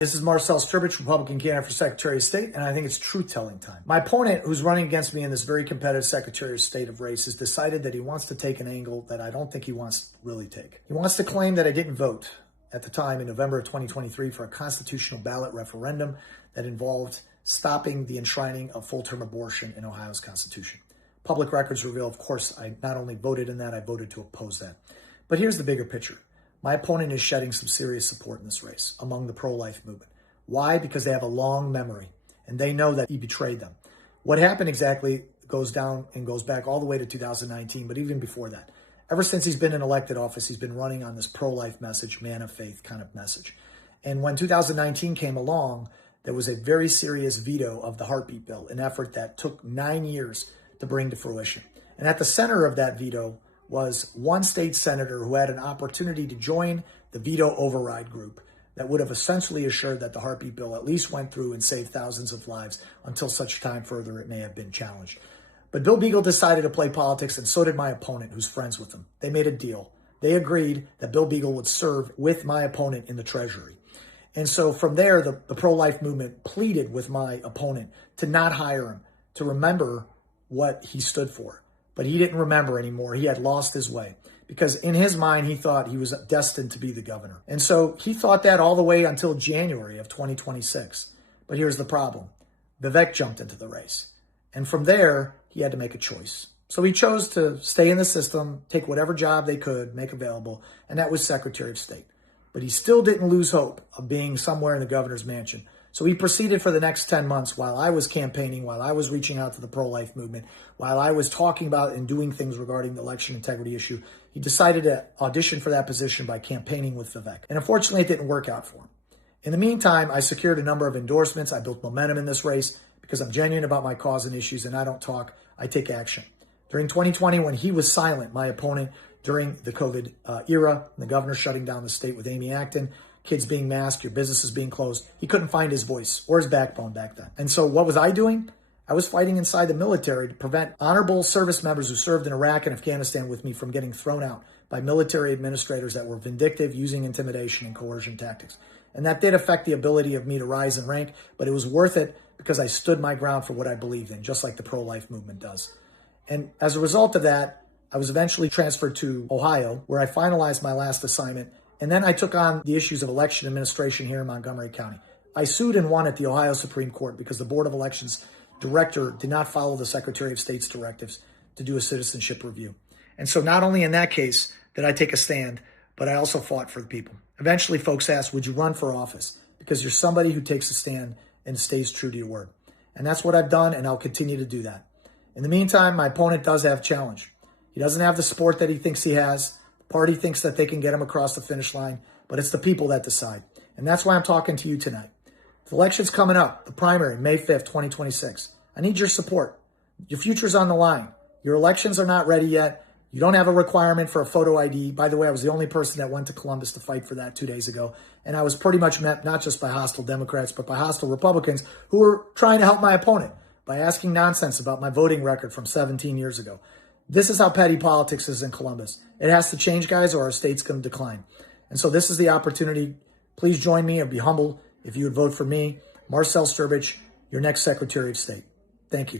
This is Marcel Stribich, Republican candidate for Secretary of State, and I think it's truth-telling time. My opponent, who's running against me in this very competitive Secretary of State of race, has decided that he wants to take an angle that I don't think he wants to really take. He wants to claim that I didn't vote at the time in November of 2023 for a constitutional ballot referendum that involved stopping the enshrining of full-term abortion in Ohio's Constitution. Public records reveal, of course, I not only voted in that, I voted to oppose that. But here's the bigger picture. My opponent is shedding some serious support in this race among the pro-life movement. Why? Because they have a long memory, and they know that he betrayed them. What happened exactly goes down and goes back all the way to 2019, but even before that. Ever since he's been in elected office, he's been running on this pro-life message, man of faith kind of message. And when 2019 came along, there was a very serious veto of the heartbeat bill, an effort that took 9 years to bring to fruition. And at the center of that veto was one state senator who had an opportunity to join the veto override group that would have essentially assured that the heartbeat bill at least went through and saved thousands of lives until such time further it may have been challenged. But Bill Beagle decided to play politics, and so did my opponent, who's friends with him. They made a deal. They agreed that Bill Beagle would serve with my opponent in the Treasury. And so from there, the pro-life movement pleaded with my opponent to not hire him, to remember what he stood for. But he didn't remember anymore. He had lost his way because in his mind, he thought he was destined to be the governor. And so he thought that all the way until January of 2026. But here's the problem. Vivek jumped into the race. And from there, he had to make a choice. So he chose to stay in the system, take whatever job they could make available, and that was Secretary of State. But he still didn't lose hope of being somewhere in the governor's mansion. So he proceeded for the next 10 months while I was campaigning, while I was reaching out to the pro-life movement, while I was talking about and doing things regarding the election integrity issue. He decided to audition for that position by campaigning with Vivek. And unfortunately, it didn't work out for him. In the meantime, I secured a number of endorsements. I built momentum in this race because I'm genuine about my cause and issues, and I don't talk, I take action. During 2020, when he was silent, my opponent, during the COVID era, the governor shutting down the state with Amy Acton, kids being masked, your businesses being closed, he couldn't find his voice or his backbone back then. And so what was I doing? I was fighting inside the military to prevent honorable service members who served in Iraq and Afghanistan with me from getting thrown out by military administrators that were vindictive, using intimidation and coercion tactics. And that did affect the ability of me to rise in rank, but it was worth it because I stood my ground for what I believed in, just like the pro-life movement does. And as a result of that, I was eventually transferred to Ohio, where I finalized my last assignment. And then I took on the issues of election administration here in Montgomery County. I sued and won at the Ohio Supreme Court because the Board of Elections director did not follow the Secretary of State's directives to do a citizenship review. And so not only in that case did I take a stand, but I also fought for the people. Eventually, folks asked, would you run for office? Because you're somebody who takes a stand and stays true to your word. And that's what I've done, and I'll continue to do that. In the meantime, my opponent does have challenge. He doesn't have the support that he thinks he has. The party thinks that they can get him across the finish line, but it's the people that decide. And that's why I'm talking to you tonight. The election's coming up, the primary, May 5th, 2026. I need your support. Your future's on the line. Your elections are not ready yet. You don't have a requirement for a photo ID. By the way, I was the only person that went to Columbus to fight for that 2 days ago. And I was pretty much met not just by hostile Democrats, but by hostile Republicans who were trying to help my opponent by asking nonsense about my voting record from 17 years ago. This is how petty politics is in Columbus. It has to change, guys, or our state's going to decline. And so this is the opportunity. Please join me. I'd be humbled if you would vote for me, Marcel Stribich, your next Secretary of State. Thank you.